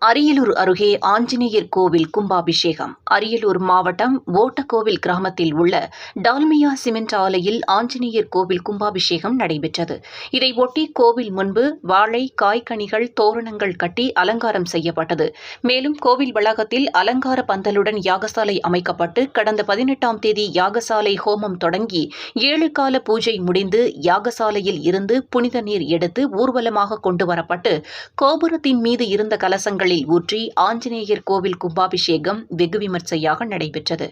அரியலூர் அருகே ஆஞ்சநேயர் கோவில் கும்பாபிஷேகம். அரியலூர் மாவட்டம் ஓட்டக்கோவில் கிராமத்தில் உள்ள டால்மியா சிமெண்ட் ஆலையில் ஆஞ்சநேயர் கோவில் கும்பாபிஷேகம் நடைபெற்றது. இதையொட்டி கோவில் முன்பு வாழை காய்கனிகள் தோரணங்கள் கட்டி அலங்காரம் செய்யப்பட்டது. மேலும் கோவில் வளாகத்தில் அலங்கார பந்தலுடன் யாகசாலை அமைக்கப்பட்டு கடந்த பதினெட்டாம் தேதி யாகசாலை ஹோமம் தொடங்கி ஏழு கால பூஜை முடிந்து யாகசாலையில் இருந்து புனித நீர் எடுத்து ஊர்வலமாக கொண்டு வரப்பட்டு கோபுரத்தின் மீது இருந்த கலசங்கள் கலசங்களில் ஊற்றி ஆஞ்சநேயர் கோவில் கும்பாபிஷேகம் வெகு விமர்சையாக நடைபெற்றது.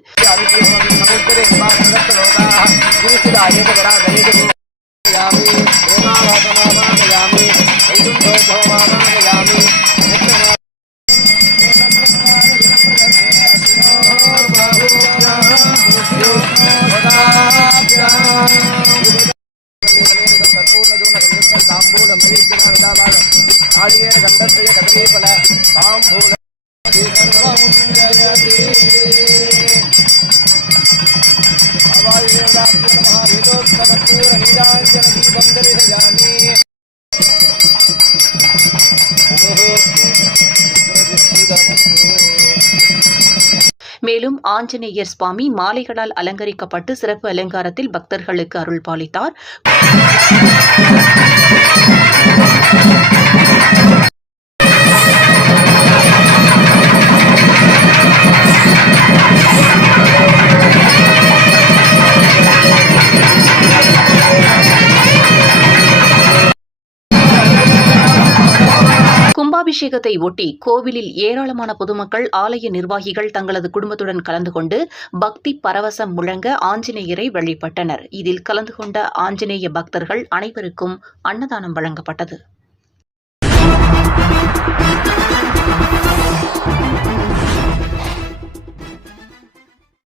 ஆழியர் கண்டத்திய கதலீபல தாம்பூல மேலும் ஆஞ்சநேயர் சுவாமி மாலைகளால் அலங்கரிக்கப்பட்டு சிறப்பு அலங்காரத்தில் பக்தர்களுக்கு அருள் பாலித்தார். கும்பாபிஷேகத்தை ஒட்டி கோவிலில் ஏராளமான பொதுமக்கள் ஆலய நிர்வாகிகள் தங்களது குடும்பத்துடன் கலந்து கொண்டு பக்தி பரவசம் முழங்க ஆஞ்சநேயரை வழிபட்டனர். இதில் கலந்து கொண்ட ஆஞ்சநேய பக்தர்கள் அனைவருக்கும் அன்னதானம் வழங்கப்பட்டது.